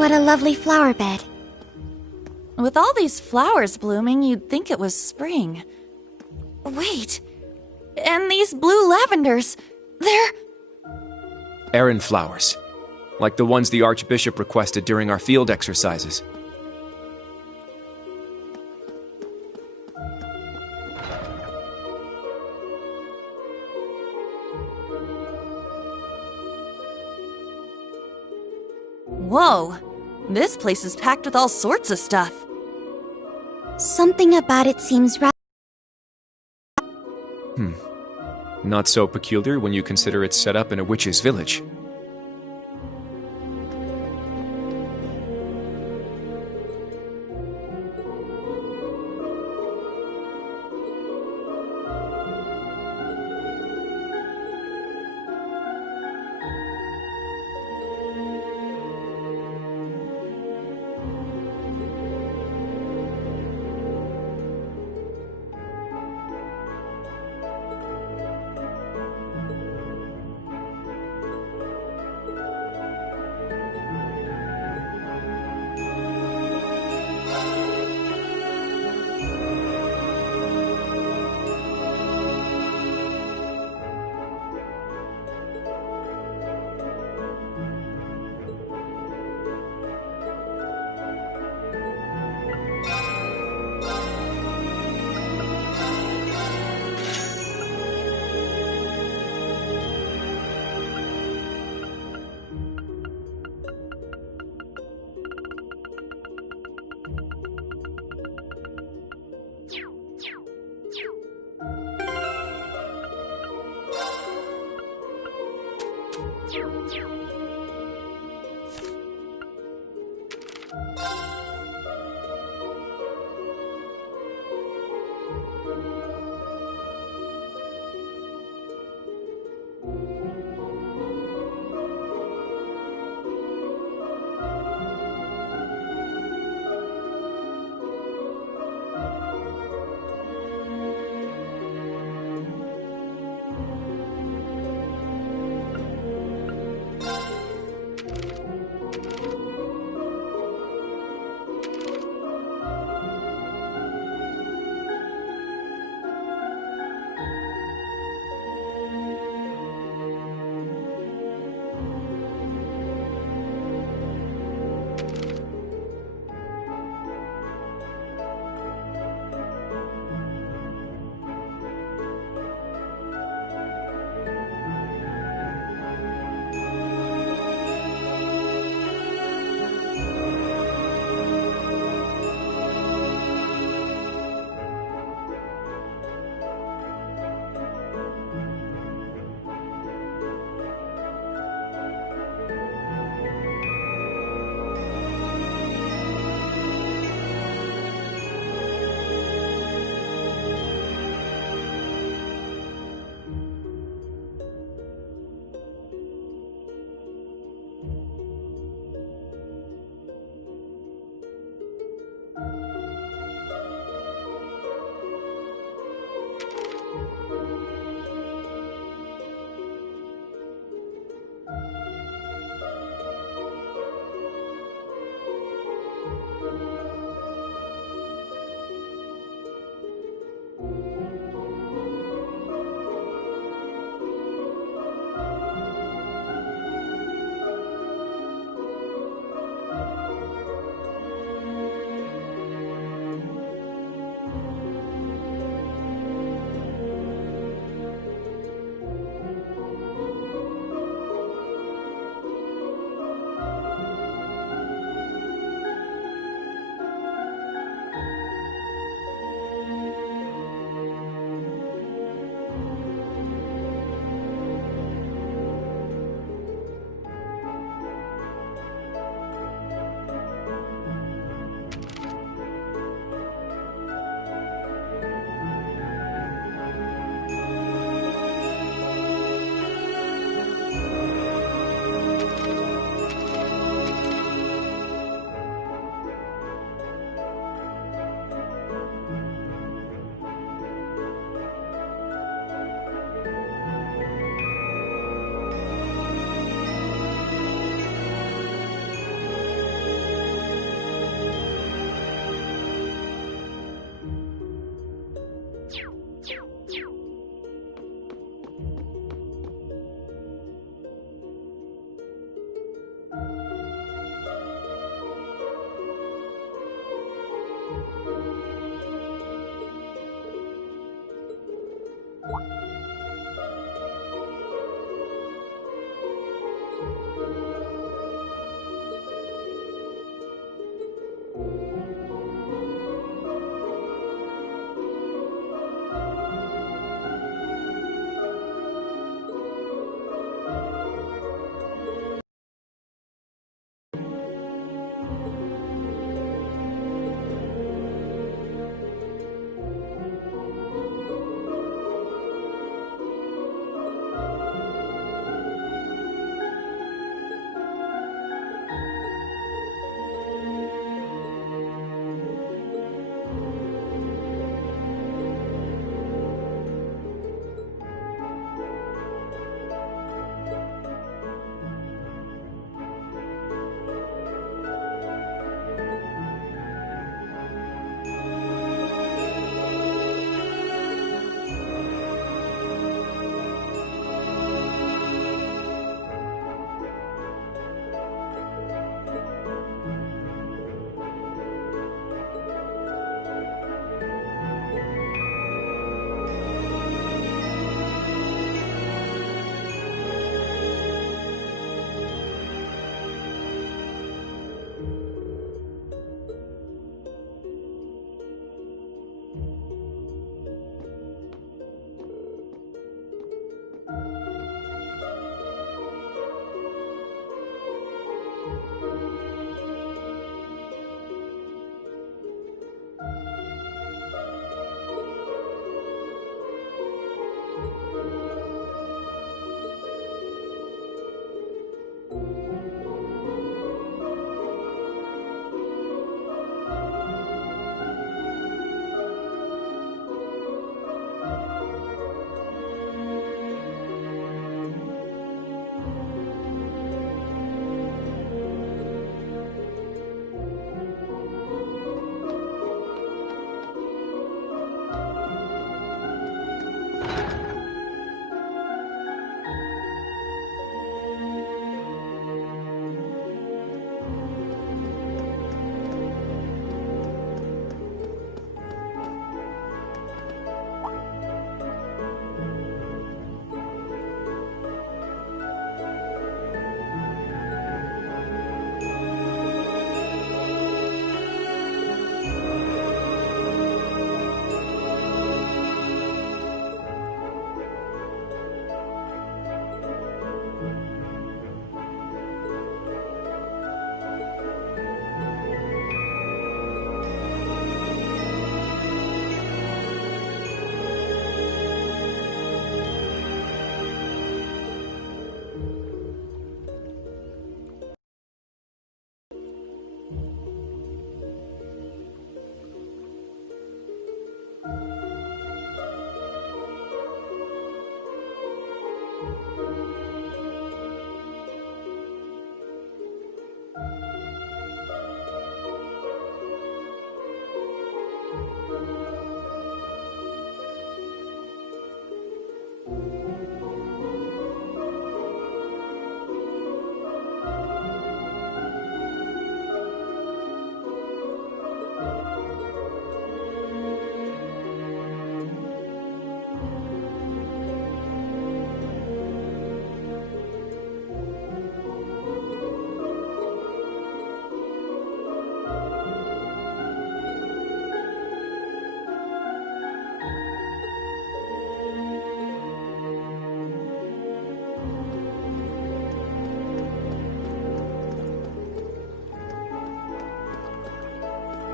What a lovely flower bed. With all these flowers blooming, you'd think it was spring. Wait, and these blue lavenders, they're... Errand flowers, like the ones the Archbishop requested during our field exercises. Whoa, this place is packed with all sorts of stuff. Something about it seems rather... Not so peculiar when you consider it's set up in a witch's village.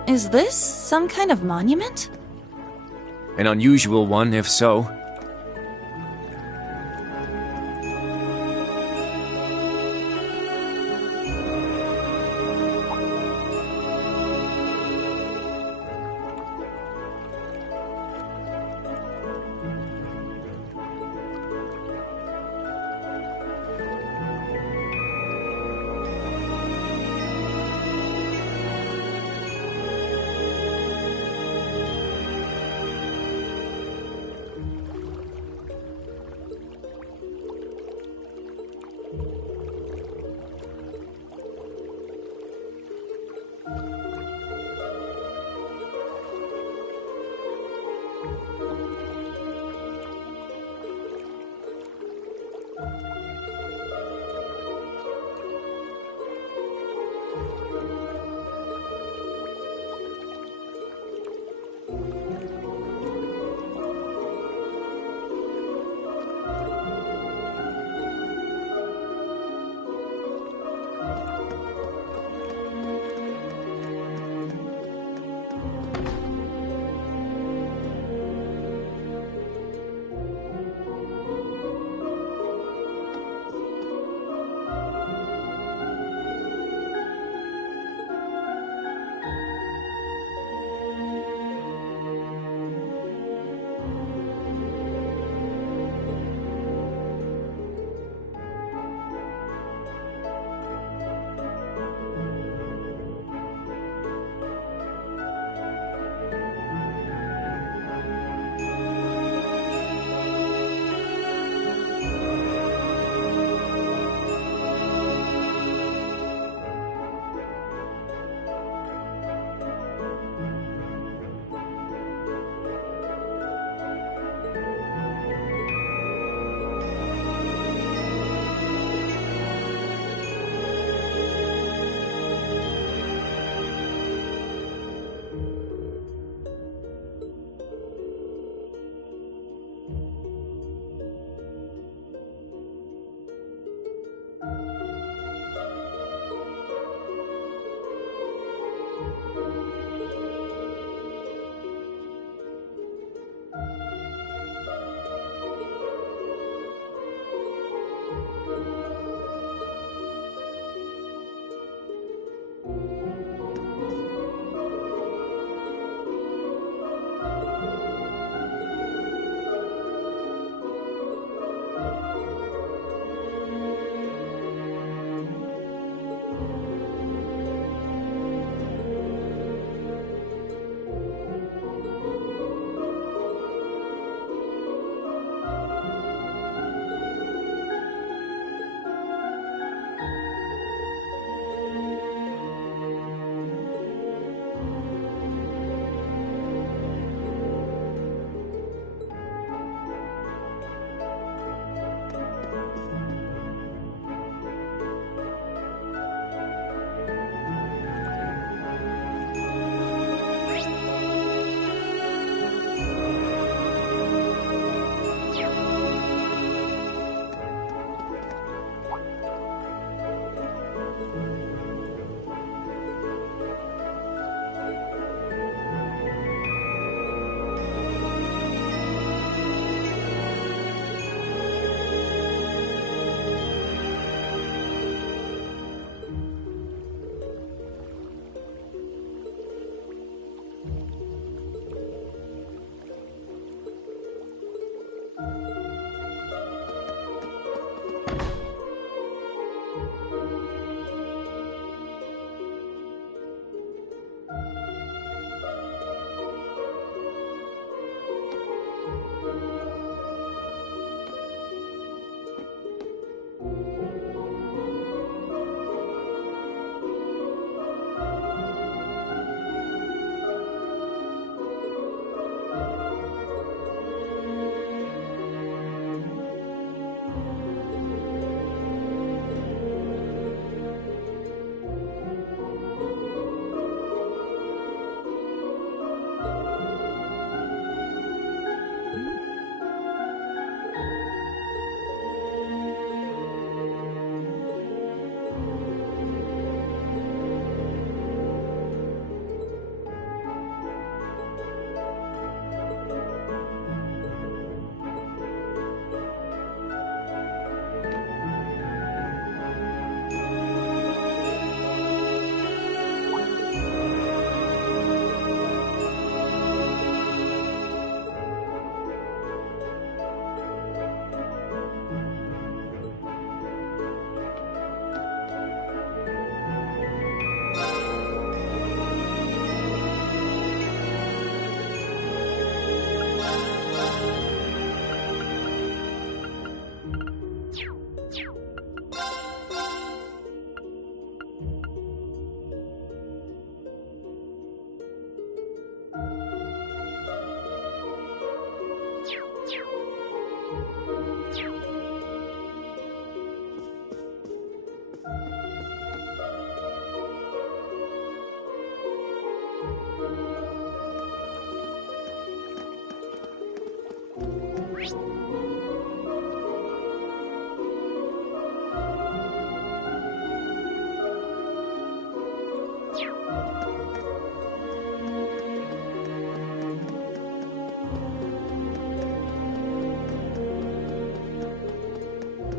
Is this some kind of monument? An unusual one, if so.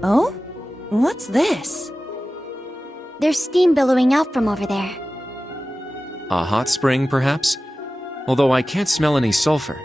Oh? What's this? There's steam billowing out from over there. A hot spring, perhaps? Although I can't smell any sulfur.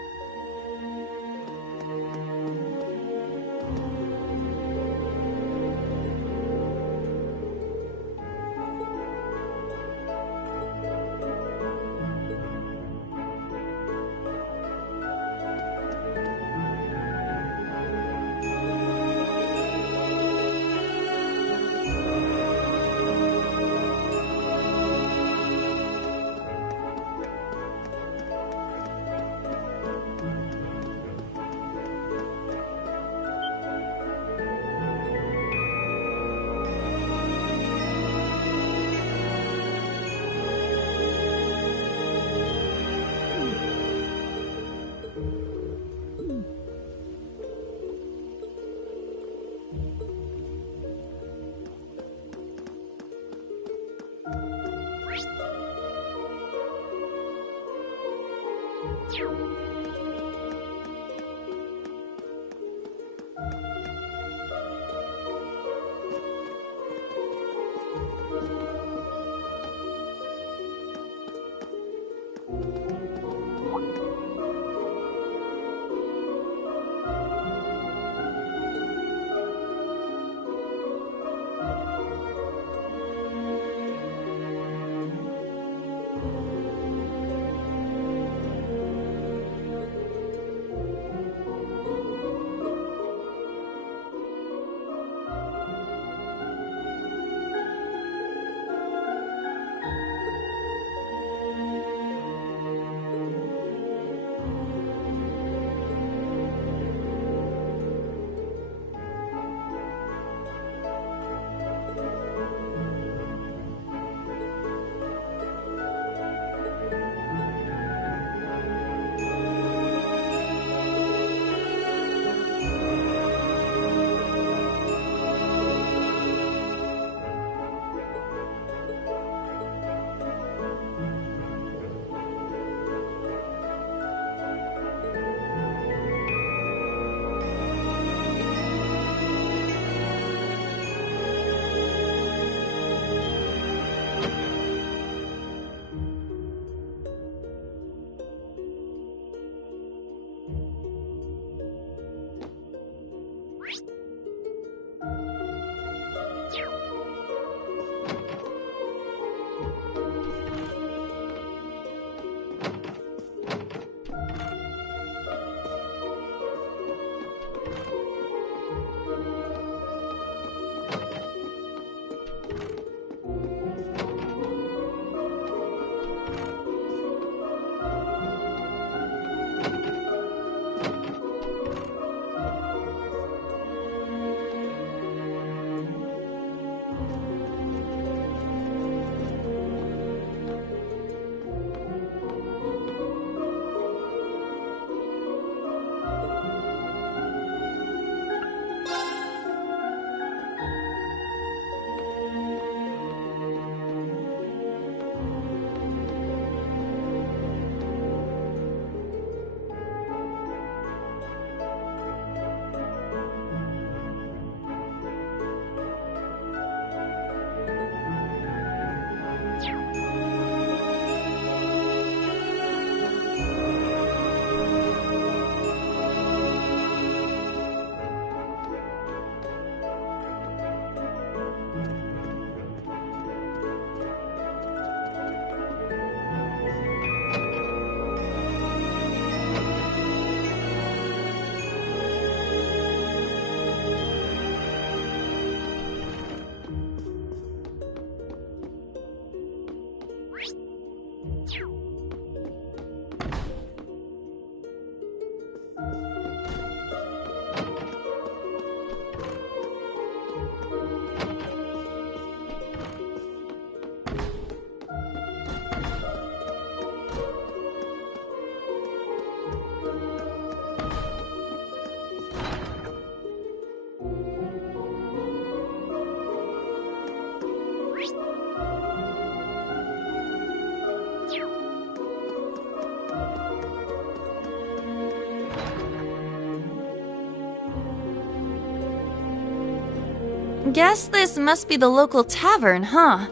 Guess this must be the local tavern, huh?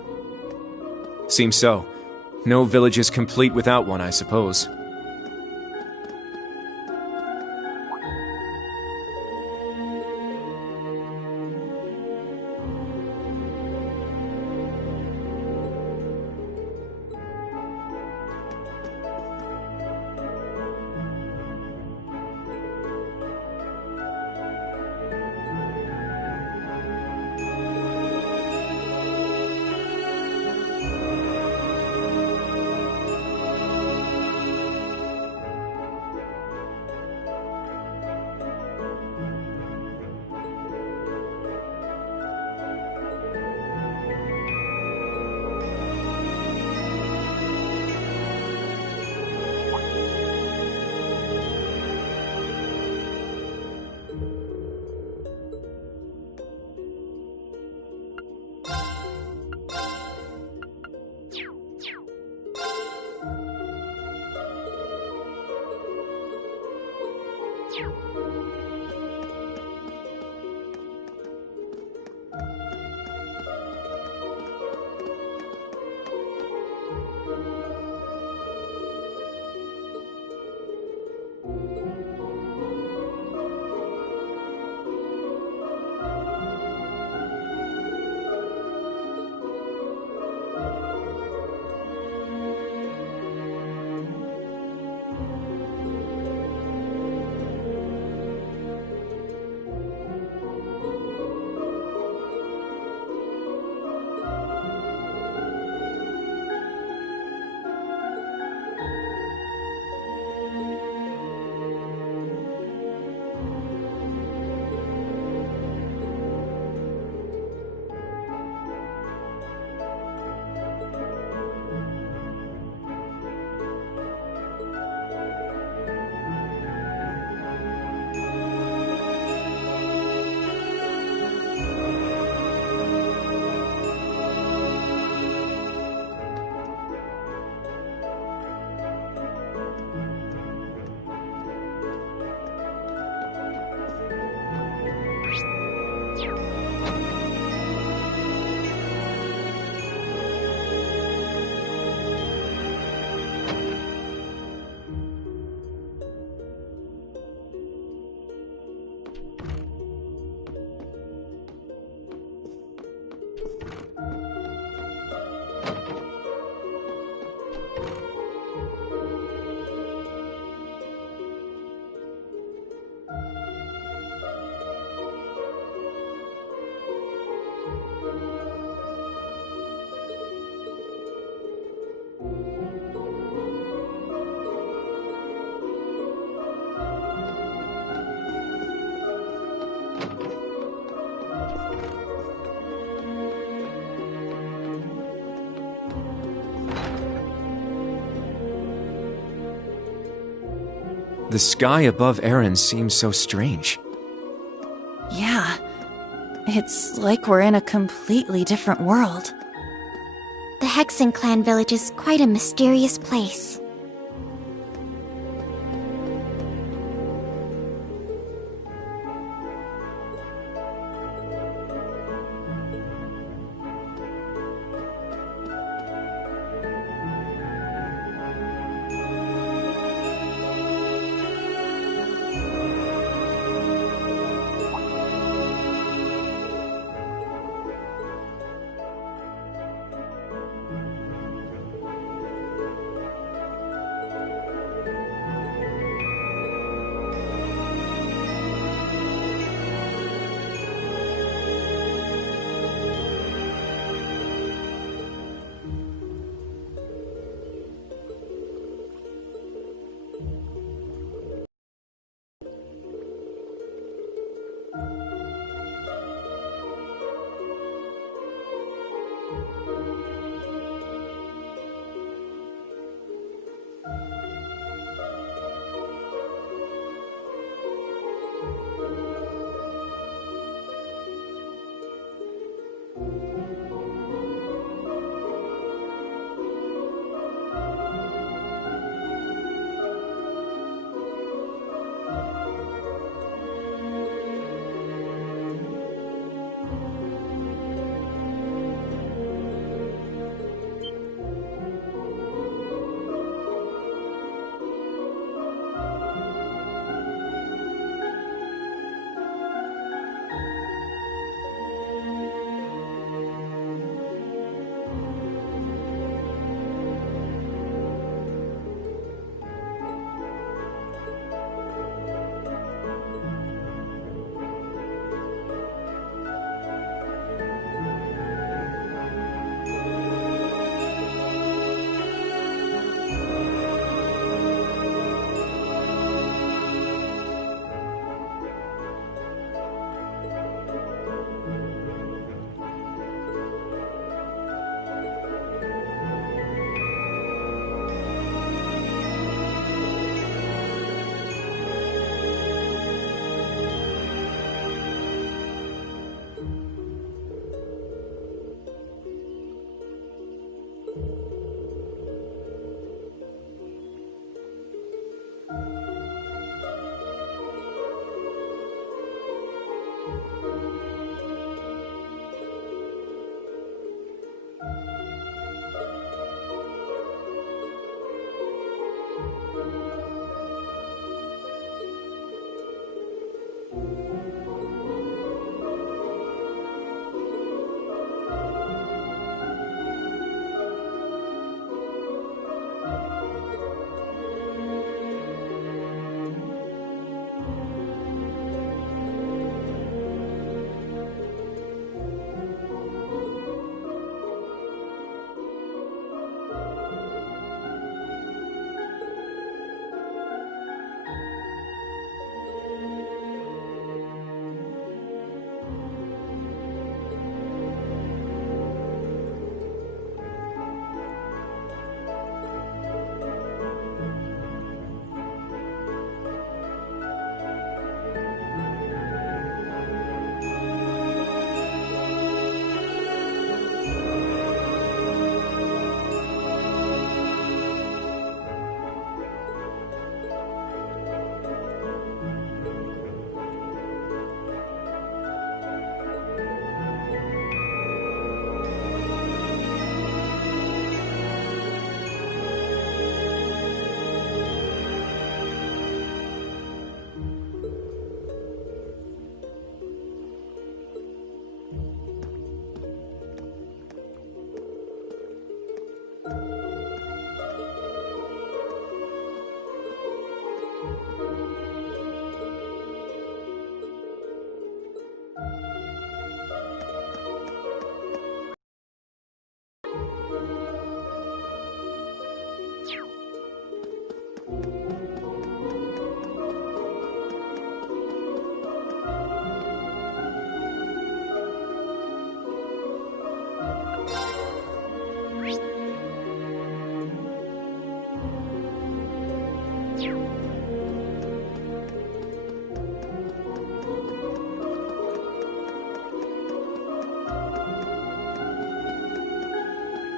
Seems so. No village is complete without one, I suppose. The sky above Erin seems so strange. Yeah. It's like we're in a completely different world. The Hexen clan village is quite a mysterious place.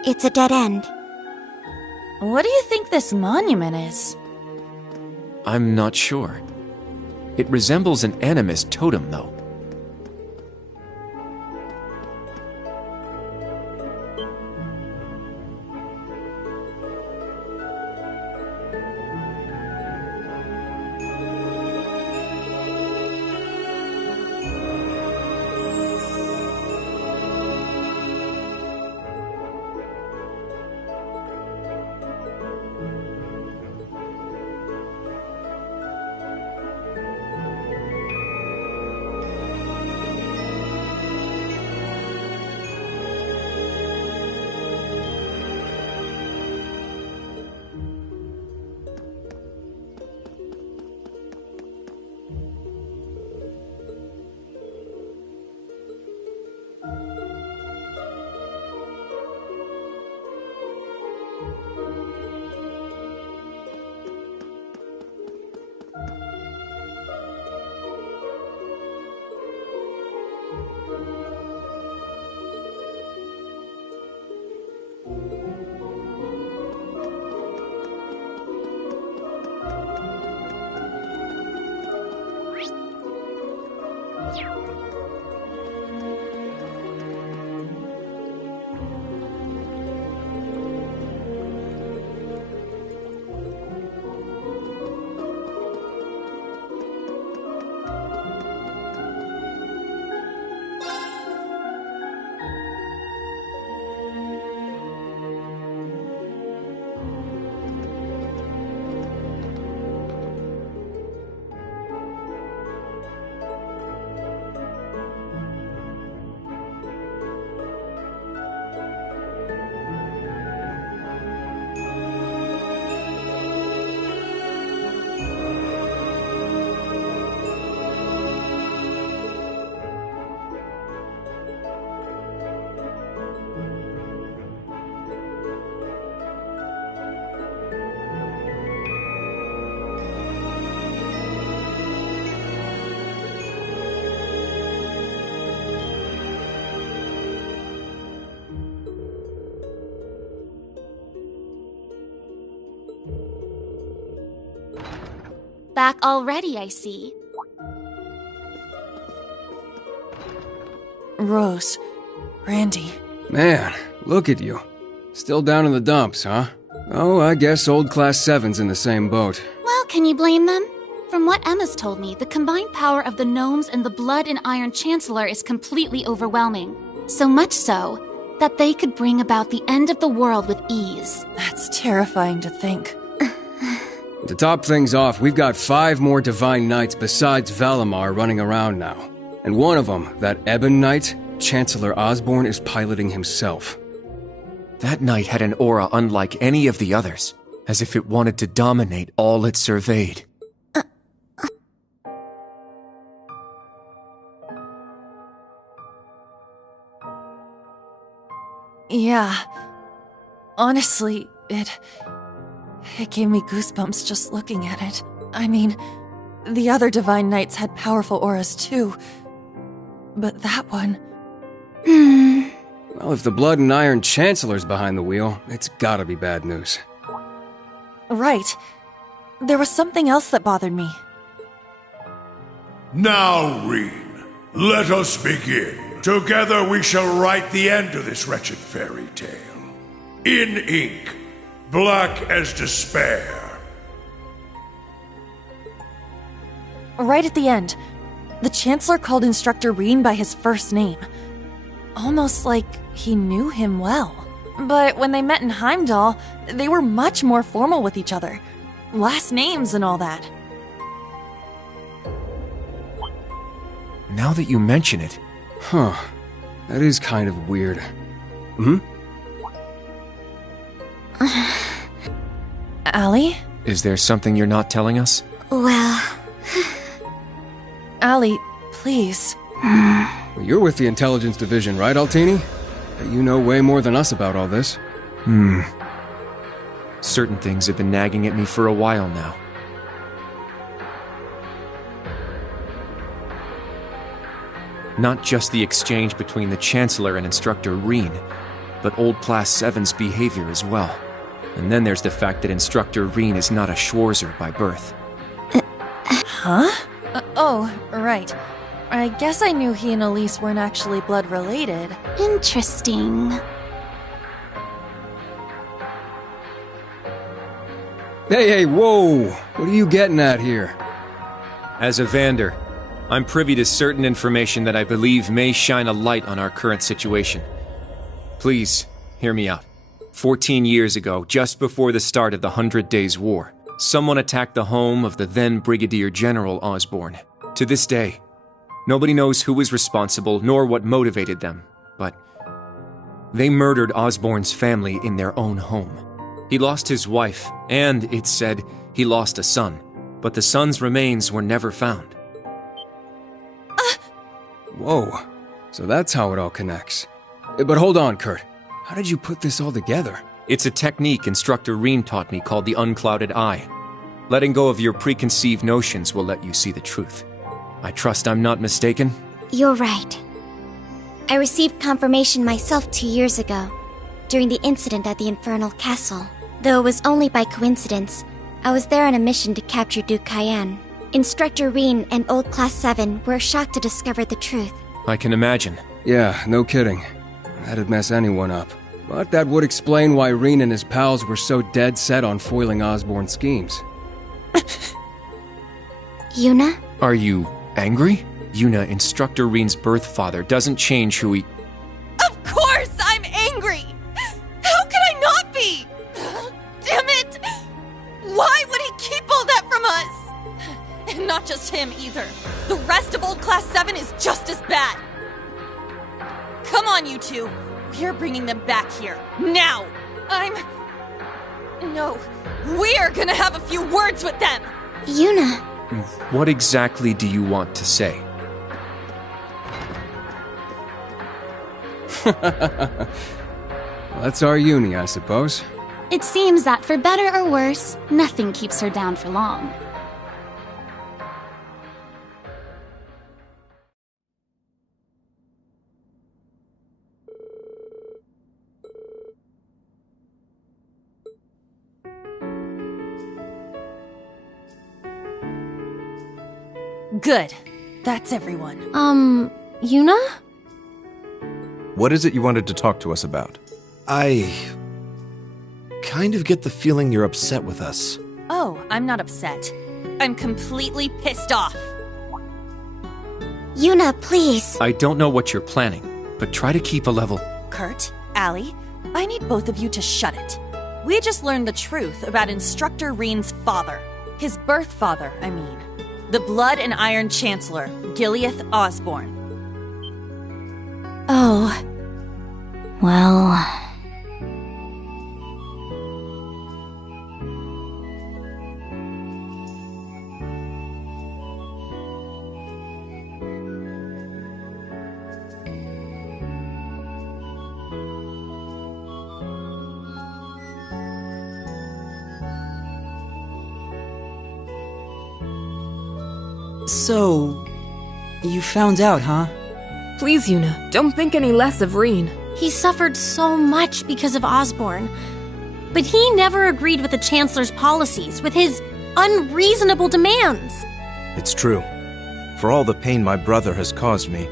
It's a dead end. What do you think this monument is? I'm not sure. It resembles an animist totem, though. Back already, I see. Rose. Randy. Man, look at you. Still down in the dumps, huh? Oh, I guess old Class 7's in the same boat. Well, can you blame them? From what Emma's told me, the combined power of the gnomes and the Blood and Iron Chancellor is completely overwhelming. So much so that they could bring about the end of the world with ease. That's terrifying to think. To top things off, we've got 5 more Divine Knights besides Valimar running around now. And one of them, that Ebon Knight, Chancellor Osborn is piloting himself. That knight had an aura unlike any of the others, as if it wanted to dominate all it surveyed. Yeah. Honestly, it gave me goosebumps just looking at it. I mean, the other Divine Knights had powerful auras too. But that one... Well, if the Blood and Iron Chancellor's behind the wheel, it's gotta be bad news. Right. There was something else that bothered me. Now, Reen, let us begin. Together we shall write the end of this wretched fairy tale. In ink, black as despair. Right at the end, the Chancellor called Instructor Reen by his first name. Almost like he knew him well. But when they met in Heimdall, they were much more formal with each other. Last names and all that. Now that you mention it, Huh. That is kind of weird. Hmm? Allie? is there something you're not telling us? Well, Allie, please. Well, you're with the Intelligence Division, right, Altini? You know way more than us about all this. Certain things have been nagging at me for a while now. Not just the exchange between the Chancellor and Instructor Reen, but old Class 7's behavior as well. And then there's the fact that Instructor Reen is not a Schwarzer by birth. Huh? Oh, right. I guess I knew he and Elise weren't actually blood related. interesting. Hey, whoa! What are you getting at here? As a Vander, I'm privy to certain information that I believe may shine a light on our current situation. Please, hear me out. 14 years ago, just before the start of the 100 Days War, someone attacked the home of the then Brigadier General Osborn. To this day, nobody knows who was responsible nor what motivated them, but they murdered Osborn's family in their own home. He lost his wife, and, it's said, he lost a son, but the son's remains were never found. Whoa. So that's how it all connects. But hold on, Kurt. How did you put this all together? It's a technique Instructor Reen taught me called the unclouded eye. Letting go of your preconceived notions will let you see the truth. I trust I'm not mistaken? You're right. I received confirmation myself 2 years ago, during the incident at the Infernal Castle. Though it was only by coincidence, I was there on a mission to capture Duke Cayenne. Instructor Reen and Old Class 7 were shocked to discover the truth. I can imagine. Yeah, no kidding. That'd mess anyone up. But that would explain why Reen and his pals were so dead set on foiling Osborn's schemes. Yuna? Are you angry? Yuna, Instructor Reen's birth father, doesn't change who he... Of course I'm angry! How could I not be? Damn it! Why would he keep all that from us? And not just him either. The rest of Old Class 7 is just as bad. Come on, you two. We're bringing them back here. Now! No. We're gonna have a few words with them! Yuna! What exactly do you want to say? That's our uni, I suppose. It seems that for better or worse, nothing keeps her down for long. Good. That's everyone. Yuna? What is it you wanted to talk to us about? I kind of get the feeling you're upset with us. Oh, I'm not upset. I'm completely pissed off. Yuna, please. I don't know what you're planning, but try to keep a level... Kurt, Allie, I need both of you to shut it. We just learned the truth about Instructor Reen's father. His birth father, I mean. The Blood and Iron Chancellor, Gileath Osborn. Oh. Well... So, you found out, huh? Please, Yuna, don't think any less of Reen. He suffered so much because of Osborn. But he never agreed with the Chancellor's policies, with his unreasonable demands. It's true. For all the pain my brother has caused me,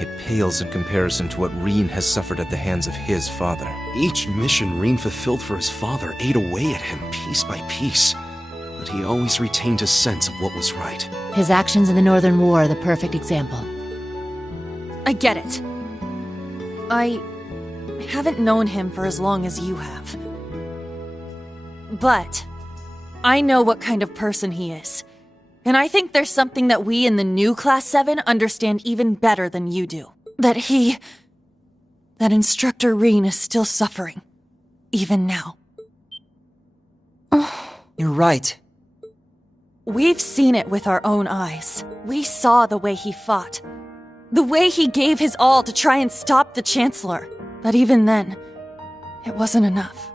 it pales in comparison to what Reen has suffered at the hands of his father. Each mission Reen fulfilled for his father ate away at him piece by piece, but he always retained his sense of what was right. His actions in the Northern War are the perfect example. I get it. I haven't known him for as long as you have. But I know what kind of person he is. And I think there's something that we in the new Class 7 understand even better than you do. That Instructor Rean is still suffering. Even now. You're right. We've seen it with our own eyes. We saw the way he fought. The way he gave his all to try and stop the Chancellor. But even then, it wasn't enough.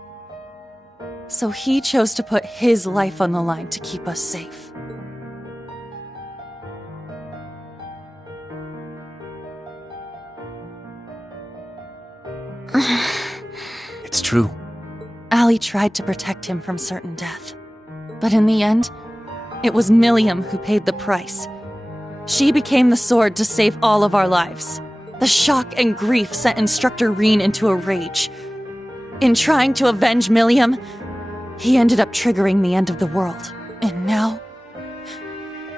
So he chose to put his life on the line to keep us safe. It's true. Allie tried to protect him from certain death. But in the end, it was Milliam who paid the price. She became the sword to save all of our lives. The shock and grief sent Instructor Rean into a rage. In trying to avenge Milliam, he ended up triggering the end of the world. And now,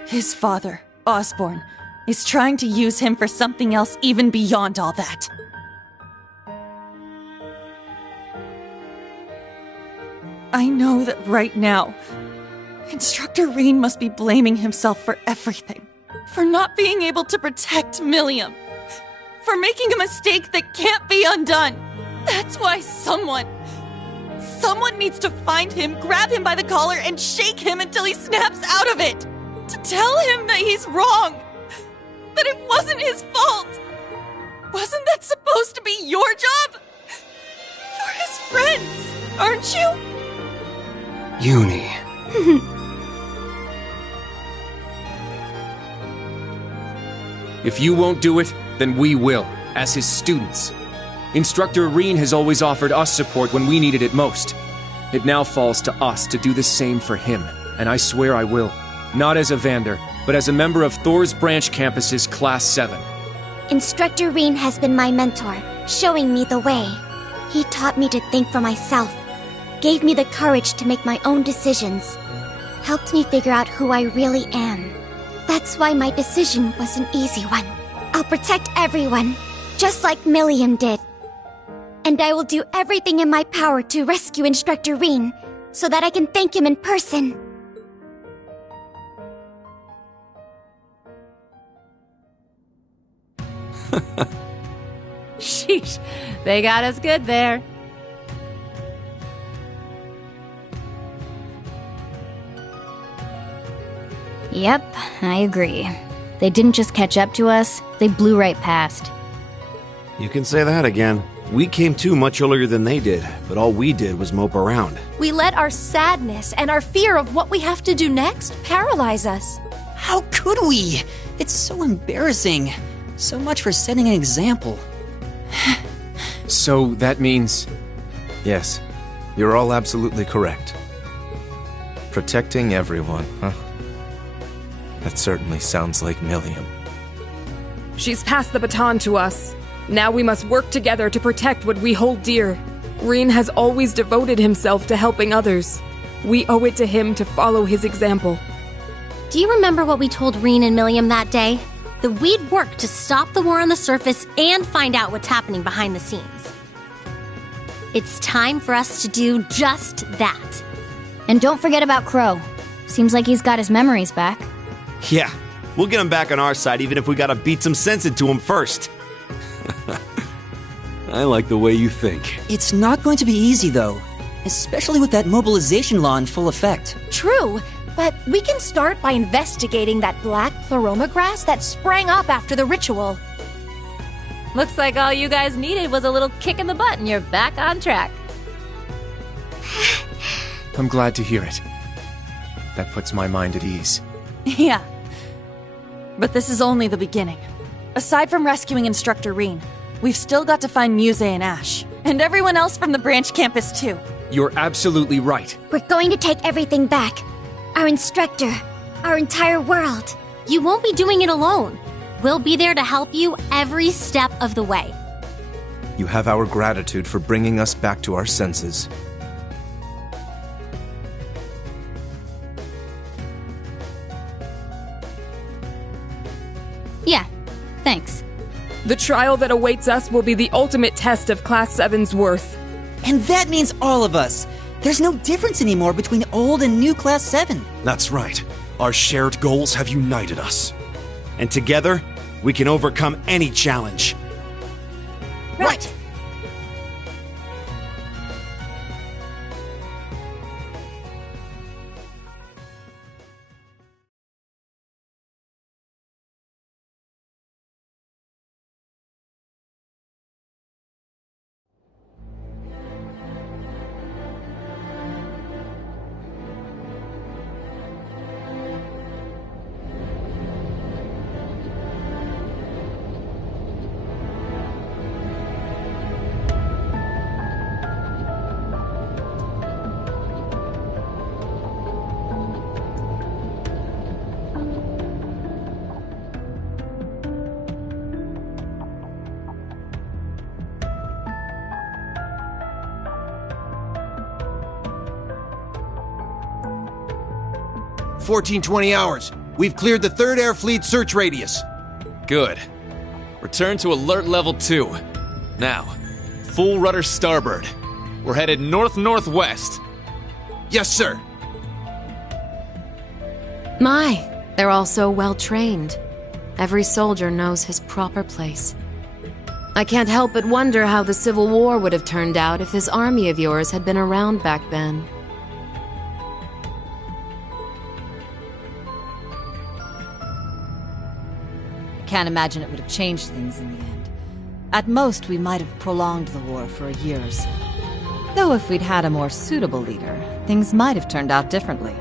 his father, Osborn, is trying to use him for something else even beyond all that. I know that right now, Instructor Rean must be blaming himself for everything. For not being able to protect Milliam. For making a mistake that can't be undone. That's why someone needs to find him, grab him by the collar, and shake him until he snaps out of it. To tell him that he's wrong. That it wasn't his fault. Wasn't that supposed to be your job? You're his friends, aren't you? Uni. If you won't do it, then we will, as his students. Instructor Rean has always offered us support when we needed it most. It now falls to us to do the same for him, and I swear I will. Not as a Vander, but as a member of Thor's Branch Campus's Class 7. Instructor Rean has been my mentor, showing me the way. He taught me to think for myself, gave me the courage to make my own decisions, helped me figure out who I really am. That's why my decision was an easy one. I'll protect everyone, just like Milliam did. And I will do everything in my power to rescue Instructor Rean, so that I can thank him in person. Sheesh, they got us good there. Yep, I agree. They didn't just catch up to us, they blew right past. You can say that again. We came to much earlier than they did, but all we did was mope around. We let our sadness and our fear of what we have to do next paralyze us. How could we? It's so embarrassing. So much for setting an example. So that means... Yes, you're all absolutely correct. Protecting everyone, huh? That certainly sounds like Milliam. She's passed the baton to us. Now we must work together to protect what we hold dear. Rean has always devoted himself to helping others. We owe it to him to follow his example. Do you remember what we told Rean and Milliam that day? That we'd work to stop the war on the surface and find out what's happening behind the scenes. It's time for us to do just that. And don't forget about Crow. Seems like he's got his memories back. Yeah, we'll get him back on our side even if we gotta beat some sense into him first. I like the way you think. It's not going to be easy, though. Especially with that mobilization law in full effect. True, but we can start by investigating that black pleroma grass that sprang up after the ritual. Looks like all you guys needed was a little kick in the butt and you're back on track. I'm glad to hear it. That puts my mind at ease. Yeah. But this is only the beginning. Aside from rescuing Instructor Rean, we've still got to find Muse and Ash. And everyone else from the branch campus, too. You're absolutely right. We're going to take everything back. Our instructor, our entire world. You won't be doing it alone. We'll be there to help you every step of the way. You have our gratitude for bringing us back to our senses. Yeah, thanks. The trial that awaits us will be the ultimate test of Class 7's worth. And that means all of us. There's no difference anymore between old and new Class 7. That's right. Our shared goals have united us. And together, we can overcome any challenge. Right! hours. We've cleared the 3rd Air Fleet search radius. Good. Return to alert level 2. Now, full rudder starboard. We're headed north-northwest. Yes, sir. My, they're all so well trained. Every soldier knows his proper place. I can't help but wonder how the Civil War would have turned out if this army of yours had been around back then. Can't imagine it would have changed things in the end. At most, we might have prolonged the war for a year or so. Though if we'd had a more suitable leader, things might have turned out differently.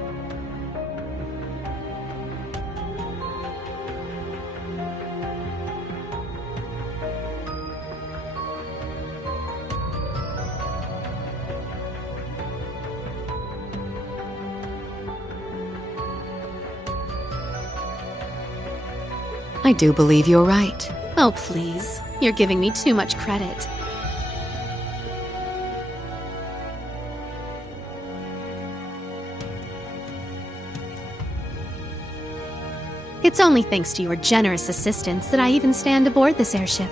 I do believe you're right. Oh, please. You're giving me too much credit. It's only thanks to your generous assistance that I even stand aboard this airship.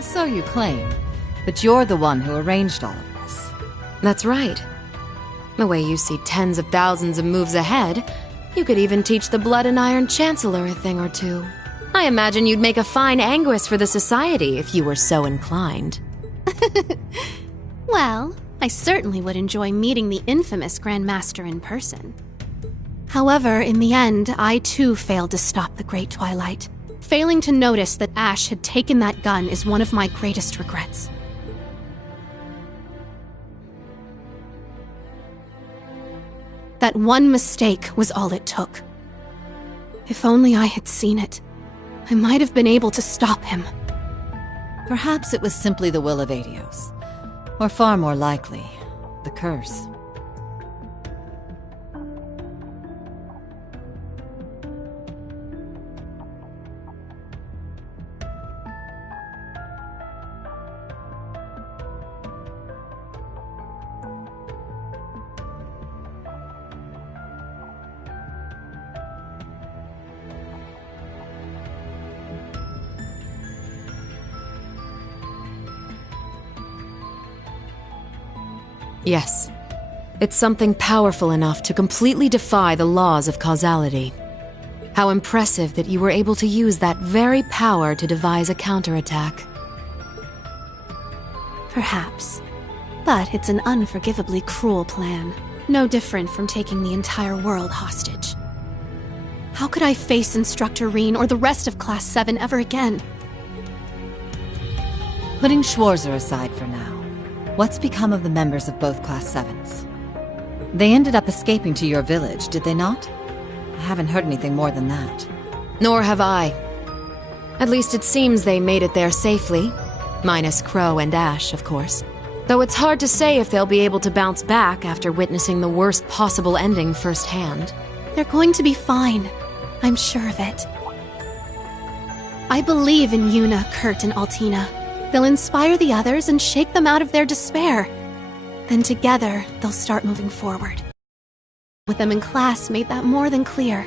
So you claim. But you're the one who arranged all of this. That's right. The way you see tens of thousands of moves ahead, you could even teach the Blood and Iron Chancellor a thing or two. I imagine you'd make a fine Anguis for the Society if you were so inclined. Well, I certainly would enjoy meeting the infamous Grand Master in person. However, in the end, I too failed to stop the Great Twilight. Failing to notice that Ash had taken that gun is one of my greatest regrets. That one mistake was all it took. If only I had seen it, I might have been able to stop him. Perhaps it was simply the will of Adios. Or far more likely, the curse. Yes. It's something powerful enough to completely defy the laws of causality. How impressive that you were able to use that very power to devise a counterattack. Perhaps. But it's an unforgivably cruel plan. No different from taking the entire world hostage. How could I face Instructor Rean or the rest of Class 7 ever again? Putting Schwarzer aside for now, what's become of the members of both Class 7s? They ended up escaping to your village, did they not? I haven't heard anything more than that. Nor have I. At least it seems they made it there safely. Minus Crow and Ash, of course. Though it's hard to say if they'll be able to bounce back after witnessing the worst possible ending firsthand. They're going to be fine. I'm sure of it. I believe in Yuna, Kurt, and Altina. They'll inspire the others and shake them out of their despair. Then together, they'll start moving forward. With them in class made that more than clear.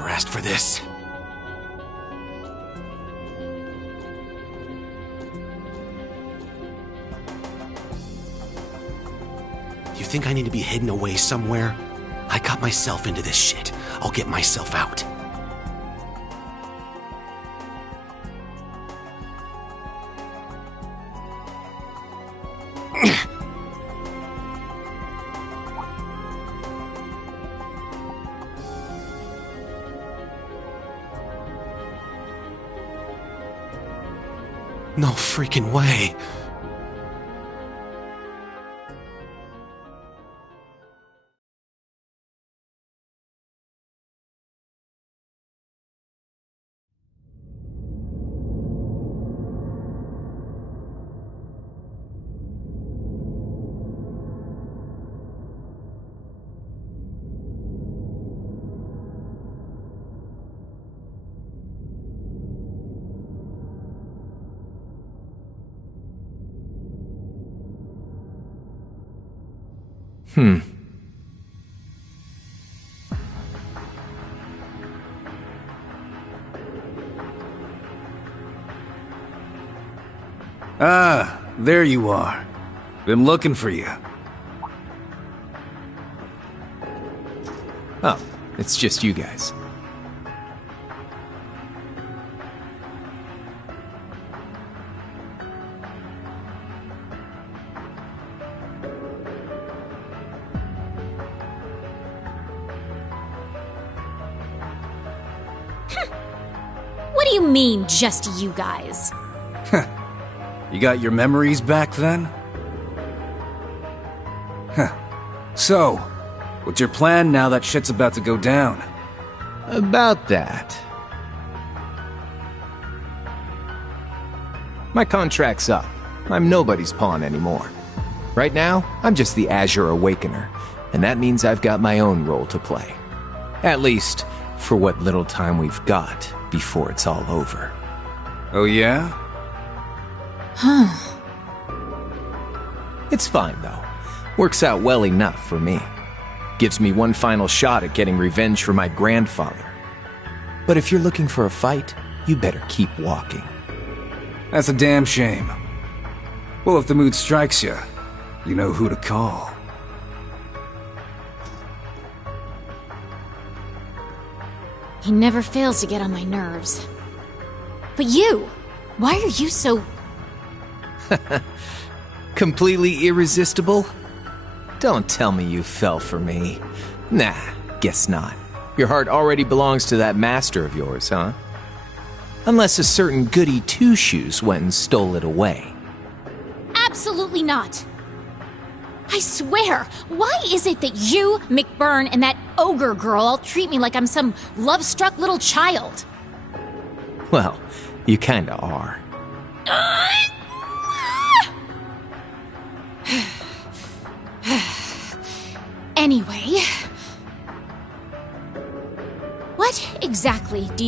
never asked for this. You think I need to be hidden away somewhere? I got myself into this shit. I'll get myself out. No freaking way. Ah, there you are. Been looking for you. Oh, it's just you guys. What do you mean, just you guys? You got your memories back then? So, what's your plan now that shit's about to go down? About that. My contract's up. I'm nobody's pawn anymore. Right now, I'm just the Azure Awakener, and that means I've got my own role to play. At least, for what little time we've got before it's all over. Oh yeah? It's fine, though. Works out well enough for me. Gives me one final shot at getting revenge for my grandfather. But if you're looking for a fight, you better keep walking. That's a damn shame. Well, if the mood strikes you, you know who to call. He never fails to get on my nerves. But you! Why are you so... Completely irresistible? Don't tell me you fell for me. Nah, guess not. Your heart already belongs to that master of yours, huh? Unless a certain goody two-shoes went and stole it away. Absolutely not! I swear, why is it that you, McBurn, and that ogre girl all treat me like I'm some love-struck little child? Well, you kinda are. Anyway... What exactly do you